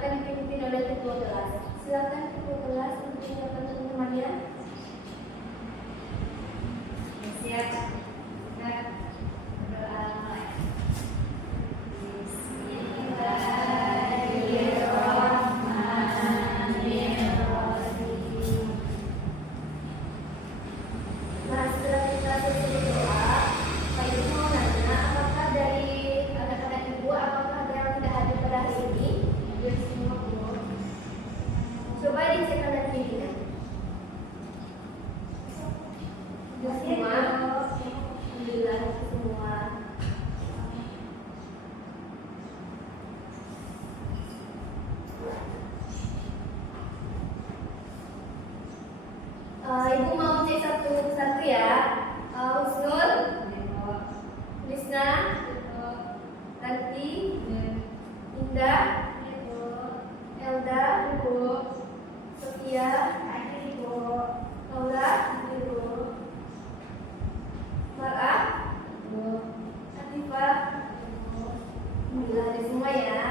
akan dipimpin oleh ketua kelas. Silakan ketua kelas untuk menyiapkan teman-temannya. Siap. Coba dicek kanan kirinya. Sudah semua? Alhamdulillah semua. Ibu mau cek satu-satu ya. Husnul, Lisna, Ranti, Indah, Elda, Sofia, Laura, Marah, Atifah. Alhamdulillah ada semua ya.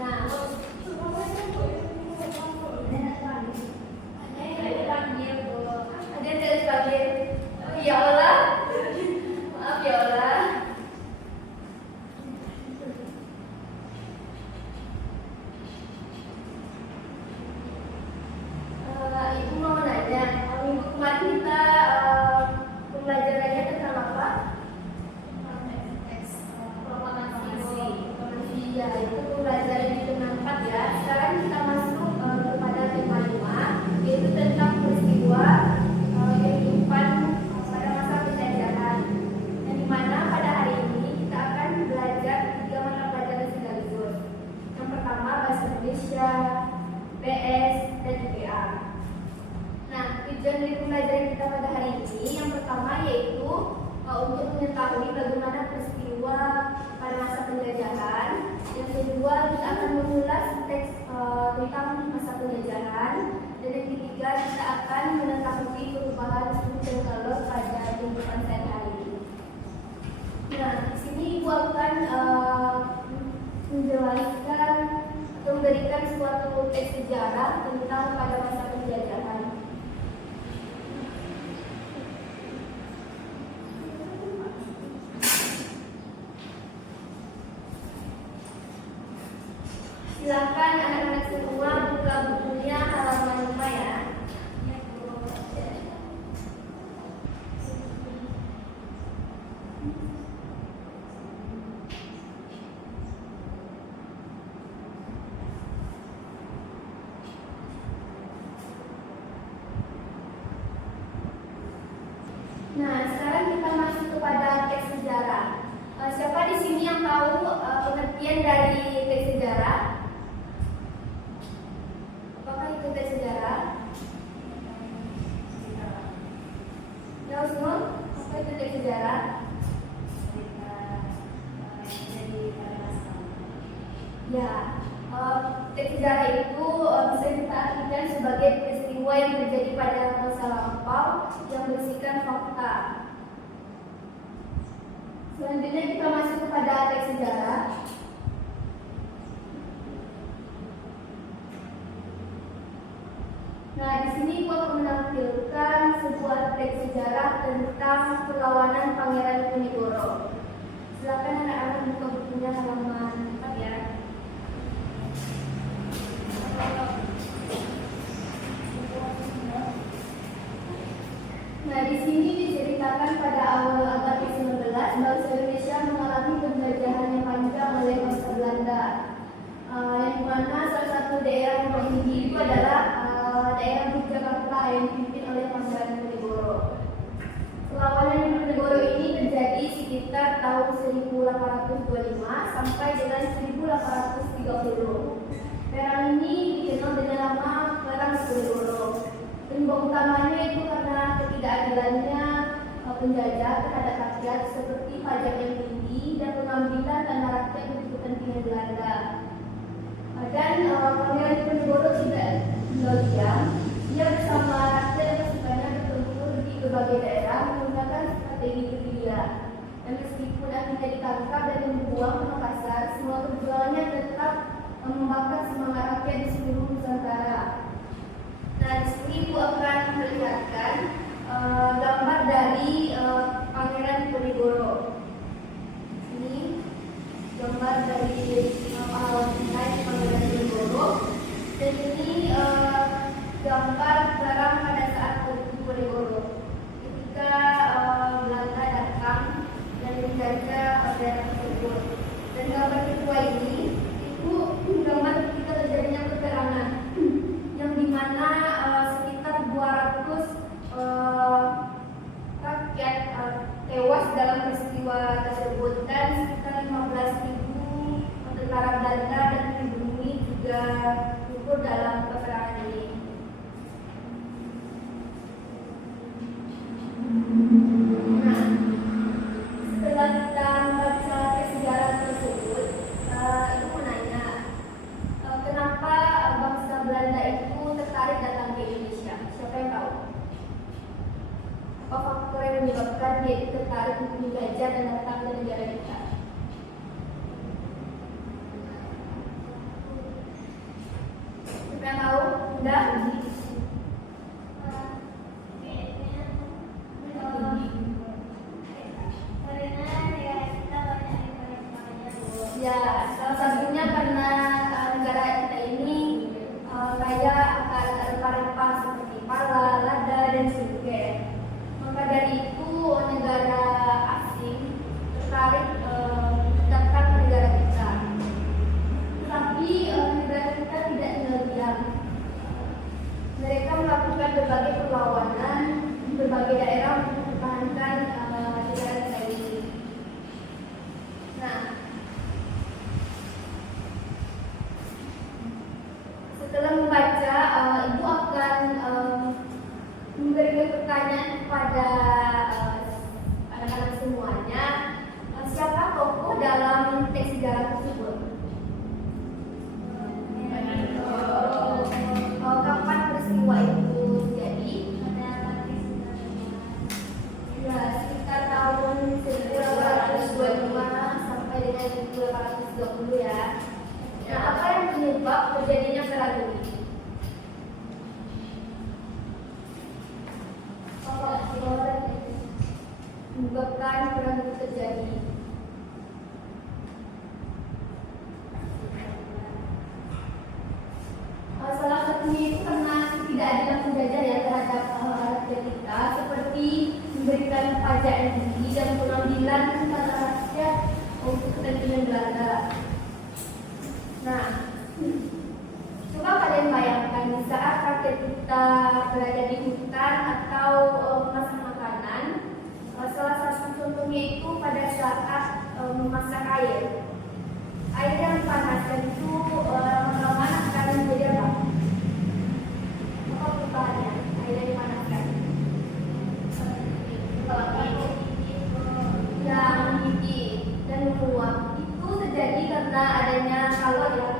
Nah, ada yang dipanggil. Ya Allah, maaf ya Allah. Ibu mau nanya, minggu kemarin kita pembelajarannya tentang apa? Ya, itu pembelajaran di tema 4 ya. Sekarang kita masuk kepada tema 5, yaitu tentang peristiwa kehidupan pada masa penjajahan. Yang dimana pada hari ini kita akan belajar 3 mata pelajaran sekaligus. Yang pertama bahasa Indonesia, PS, dan IPA. Nah, tujuan dari pembelajaran kita pada hari ini yang pertama yaitu untuk mengetahui bagaimana peristiwa pada masa penjajahan. Yang kedua, kita akan mengulas teks tentang masa penjajahan. Dan yang ketiga, kita akan mengetahui perubahan suku dan kolor pada kehidupan sehari-hari. Nah, di sini Ibu akan menjelaskan atau memberikan suatu teks sejarah tentang pada masa penjajahan. Silakan anak-anak semua buka bukunya halaman 5 ya. Nah, sekarang kita masuk kepada teks sejarah. Siapa di sini yang tahu pengertian dari teks sejarah? Apakah itu teks sejarah? Ya, semua? Apa itu teks sejarah? Ya, teks sejarah itu bisa kita artikan sebagai peristiwa yang terjadi pada masa lampau yang berisikan fakta. Selanjutnya kita masuk kepada teks sejarah. Nah, di sini gua akan menampilkan sebuah teks sejarah tentang perlawanan Pangeran Diponegoro. Silakan anak-anak buka bukunya halaman 4 ya. Nah, di sini diceritakan pada awal abad ke-19 bangsa Indonesia mengalami penjajahan yang panjang oleh bangsa Belanda. Yang mana salah satu daerah yang paling tinggi itu adalah daerah Yogyakarta yang dipimpin oleh Pangeran Diponegoro. Perlawanan Diponegoro ini terjadi sekitar tahun 1825 sampai dengan 1830. Perang ini dikenal dengan nama Perang Diponegoro. Penyebab utamanya itu karena ketidakadilannya penjajah terhadap rakyat seperti pajak yang tinggi dan pengambilan tanah rakyat untuk kepentingan Belanda. Dan Pangeran Diponegoro tidak diam. Dia bersama rakyat dan pasukannya bertempur di berbagai daerah menggunakan strategi gerilya. Dan meskipun akhirnya ditangkap dan dibuang ke Makassar, semua perjuangannya tetap membakar melambangkan semangat rakyat di seluruh Nusantara. Nah, di sini Ibu akan melihatkan gambar dari Pangeran Diponegoro. Ini gambar dari pahlawan kita Pangeran Diponegoro. Dan ini gambar perang pada saat Diponegoro ketika Belanda datang dan menjajah daerah tersebut. Dan gambar kedua ini itu gambar ketika terjadinya peperangan yang dimana sekitar 200 rakyat tewas dalam peristiwa tersebut dan sekitar 15.000 tentara Belanda dan pribumi juga gugur dalam peperangan ini. Nah, setelah kita membaca sejarah tersebut, Ibu menanya, kenapa bangsa Belanda itu tertarik datang ke Indonesia? Siapa yang tahu? Apa faktor yang menyebabkan dia itu tertarik untuk menjajah dan datang ke negara kita? Siapa yang tahu? Udah? Ya, salah satunya karena negara kita ini kaya akan rempah-rempah seperti pala, lada, dan sugar. Maka dari itu negara asing tertarik datang ke negara kita. Tetapi negara kita tidak tinggal diam. Mereka melakukan berbagai perlawanan di berbagai daerah untuk mempertahankan negara kita ini. Nah, setelah membaca, Ibu akan memberikan pertanyaan kepada anak-anak semuanya. Siapa tokoh dalam teks sejarah tersebut? Kapan peristiwa itu terjadi? Ya, sekitar tahun 1825 sampai dengan 1830 ya. Nah, apa yang menyebab terjadinya perang ini? Menyebabkan perang itu terjadi. Salah satunya itu karena ketidakadilan penjajah ya terhadap rakyat kita, seperti memberikan pajak yang tinggi dan pengambilan tanah rakyat untuk kepentingan Belanda. Nah, coba kalian bayangkan di saat rakyat kita berada di hutan atau memasak makanan, salah satu contohnya itu pada saat memasak air. Air yang dipanaskan itu lama-lama akan menjadi apa? Apa perubahannya? Air yang dipanaskan? Ya, mendidih dan menguap. Itu terjadi karena adanya kalor ya.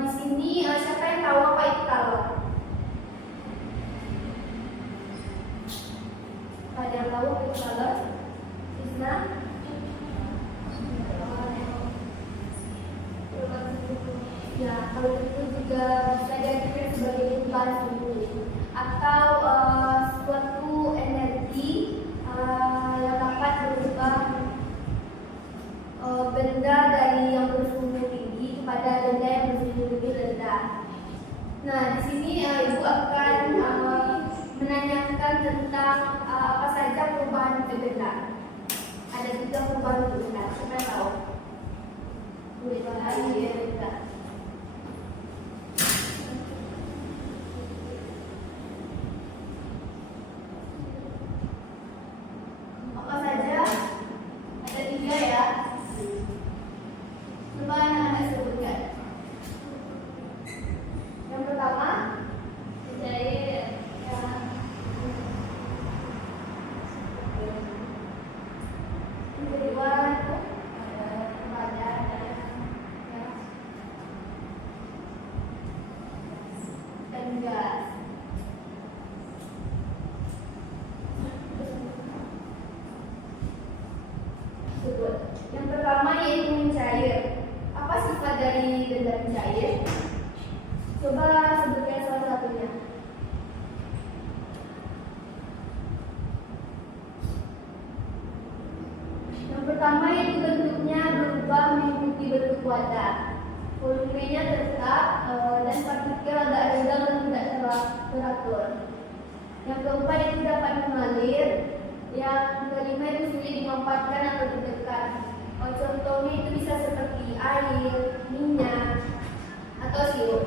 Di sini siapa yang tahu apa itu kalor? Ada yang tahu apa itu kalor? Isna? Ya, kalau itu juga bisa diartikan sebagai perubahan suhu atau suatu energi yang dapat berubah benda dari yang bersuhu tinggi kepada benda yang bersuhu lebih rendah. Nah, di sini Ibu akan menanyakan tentang apa saja perubahan untuk benda. Ada 3 perubahan untuk benda. Siapa yang tahu? Air, benda. Apa saja? Ada 3 ya. Coba anak-anak sebutkan. Yang pertama, air. Yang kedua, badan. wadah. Volumenya tetap dan partikel agak renggang dan tidak teratur. Yang keempat itu dapat mengalir. Yang kelima itu sulit dimanfaatkan atau ditekan. Contohnya itu bisa seperti air, minyak, atau sirup.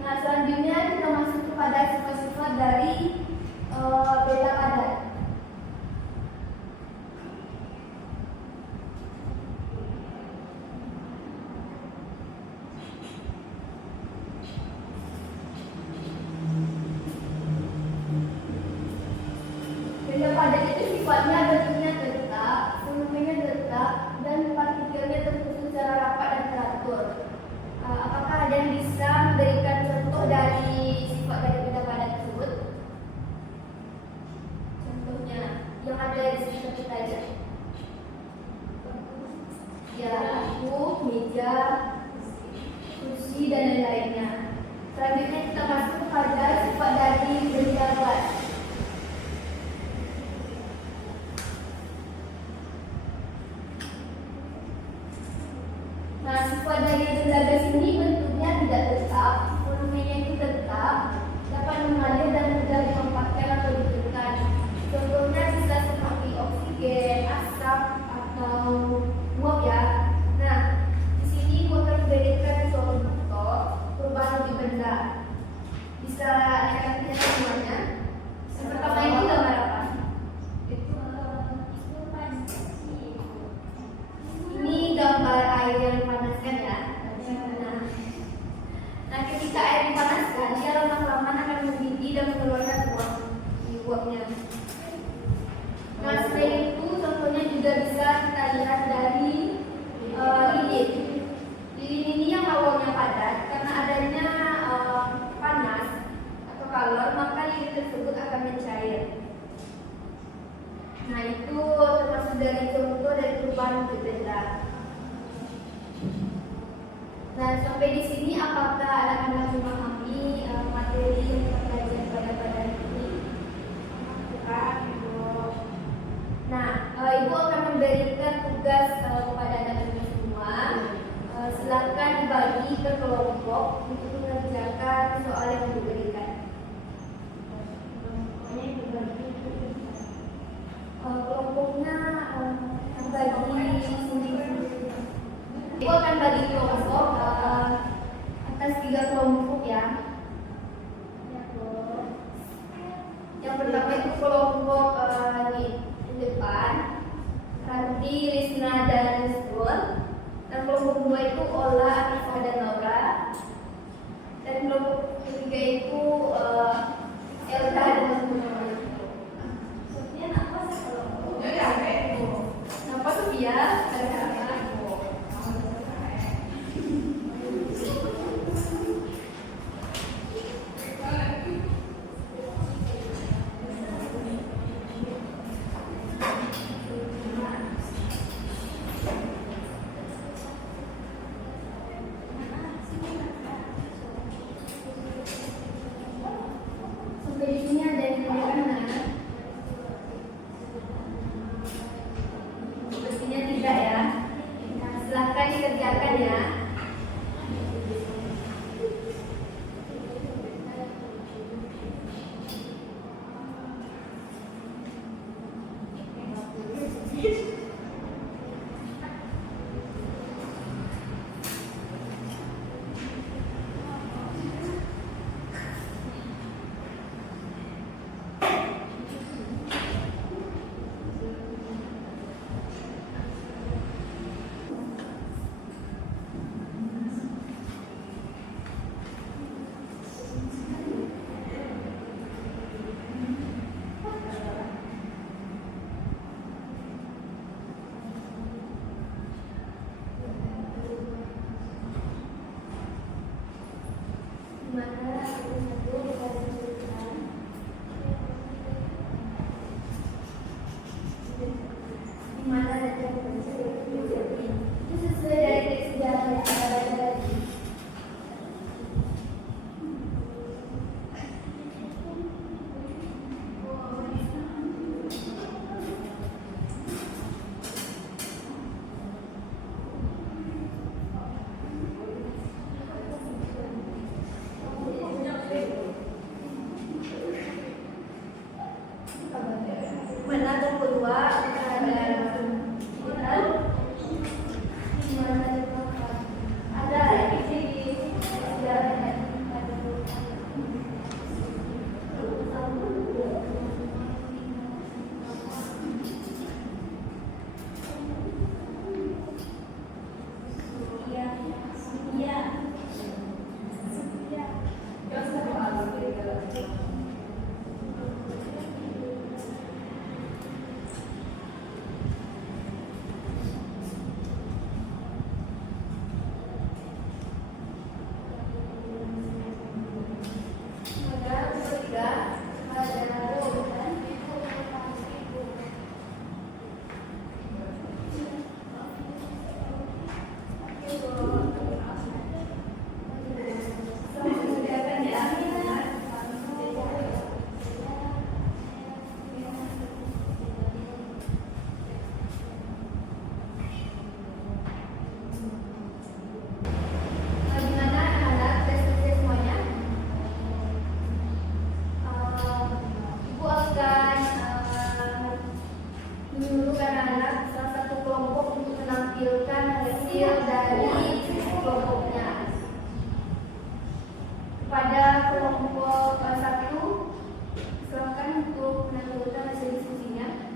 Nah, selanjutnya kita masuk kepada sifat-sifat dari beta padat. Beta padat itu sifatnya bentuknya tetap, volumenya tetap, dan partikelnya tersusun secara rapat dan teratur. Apakah ada yang bisa memberikan contoh dari sifat dari beta padat tersebut? Contohnya yang ada di sini kita aja. Ya, lampu, meja, kursi, dan lain-lainnya. Selanjutnya kita masuk pada sifat dari benda gas. Nah, sifat dari benda gas ini bentuknya tidak tetap, volumenya itu tetap, dapat mengalir dan mudah dimanfaatkan atau ditekan. Contohnya bisa seperti oksigen, asap, atau uap ya. Nah, di sini aku akan memberikan suatu contoh perubahan di benda. Bisa lihat kita semuanya. Yang pertama itu gambar apa? Ini gambar air yang dipanaskan ya. Nah, ketika air dipanaskan, dia lama-lama akan mendidih dan mengeluarkan uap di uapnya. Nah, selain itu contohnya juga bisa kita lihat dari lilin. Lilin ini yang awalnya padat karena adanya panas atau kalor, maka lilin tersebut akan mencair. Nah, itu termasuk dari contoh dari perubahan benda. Nah, sampai di sini apakah anak-anak memahami materi yang kita pelajari pada ini? Nah, Ibu akan memberikan tugas kepada anak-anak semua. Silakan dibagi ke kelompok untuk mengerjakan soal yang diberikan. Kelompoknya bagi sendiri-sendiri. Ibu akan bagi kelompok atas 3 kelompok ya. Yang pertama itu kelompok di depan, Ranti, Risna, dan Stul. Dan kelompok 2 itu Ola, Anissa, dan Laura. Dan kelompok ketiga itu Elda dan teman-teman. Nama Sofia, ada apa? Sampai di sini ada yang ditanyakan? Pastinya tidak ya. Nah, silahkan dikerjakan ya. hasil dari kelompoknya. Pada kelompok 1, silakan untuk menentukan hasil diskusinya.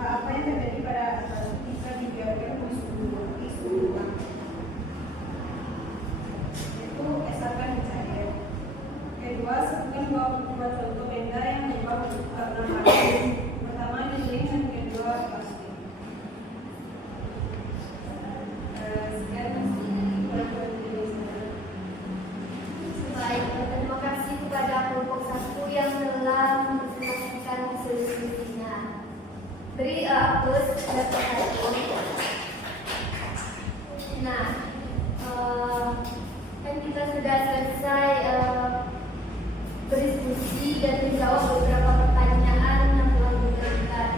Apa yang terjadi pada ketika dibiarkan isu itu esakan cair. Kedua, sebutkan dua contoh benda yang menyebabkan karena panas. Pertama dinding dan kedua plastik. Baik, terima kasih kepada kelompok 1 yang telah mempresentasikan hasil diskusinya. Beri plus dapat satu. Nah, kan kita sudah selesai berdiskusi dan menjawab beberapa pertanyaan yang telah diberikan.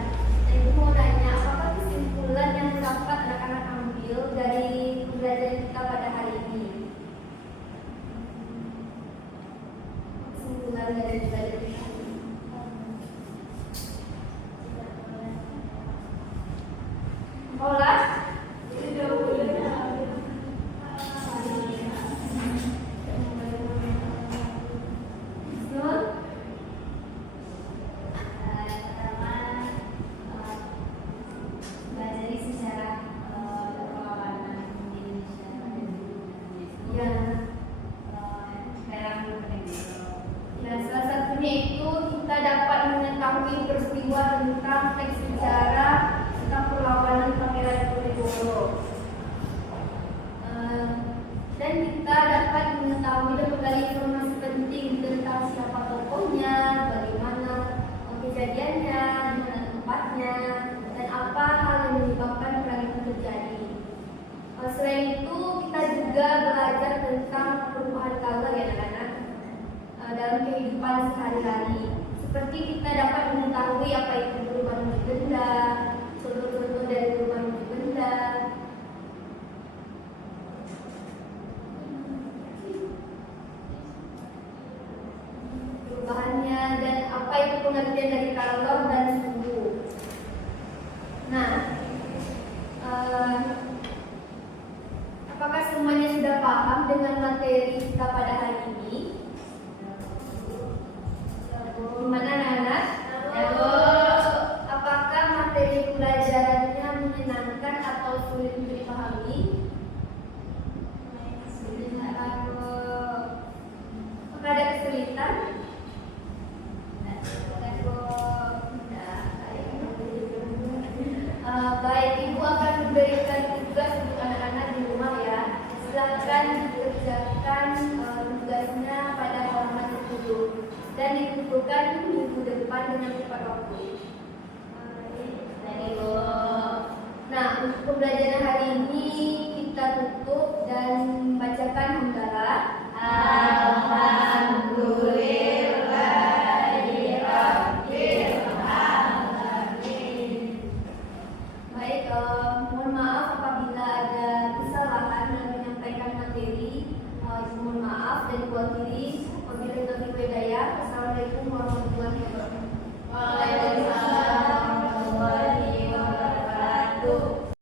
Dan itu mau tanya, apakah kesimpulan yang dapat anak-anak ambil dari pembelajaran kita pada hari ini? Kesimpulan dari pembelajaran kita. Olah salah satunya itu kita dapat mengetahui peristiwa tentang teks sejarah tentang perlawanan Pangeran Diponegoro. Dan kita dapat mengetahui dan menggali informasi penting tentang siapa tokohnya, bagaimana kejadiannya, di mana tempatnya, dan apa hal yang menyebabkan perang itu terjadi. Selain itu, kita juga belajar tentang perubahan color ya anak-anak dalam kehidupan sehari-hari. Seperti kita dapat mengetahui apa itu perubahan wujud benda, contoh-contoh dari perubahan wujud benda, perubahannya, dan apa itu pengertian dari color dan suhu. Nah, apakah semuanya sudah paham dengan materi kita pada hari ini? Gimana anak-anak? Apakah materi pembelajarannya menyenangkan atau sulit untuk dipahami? Apakah ada kesulitan? Baik, Ibu akan memberikan tugas untuk anak-anak di rumah ya. Silakan dikerjakan tugasnya pada halaman 10 dan dikumpulkan minggu depan dengan tepat waktu. Nah, untuk pembelajaran hari ini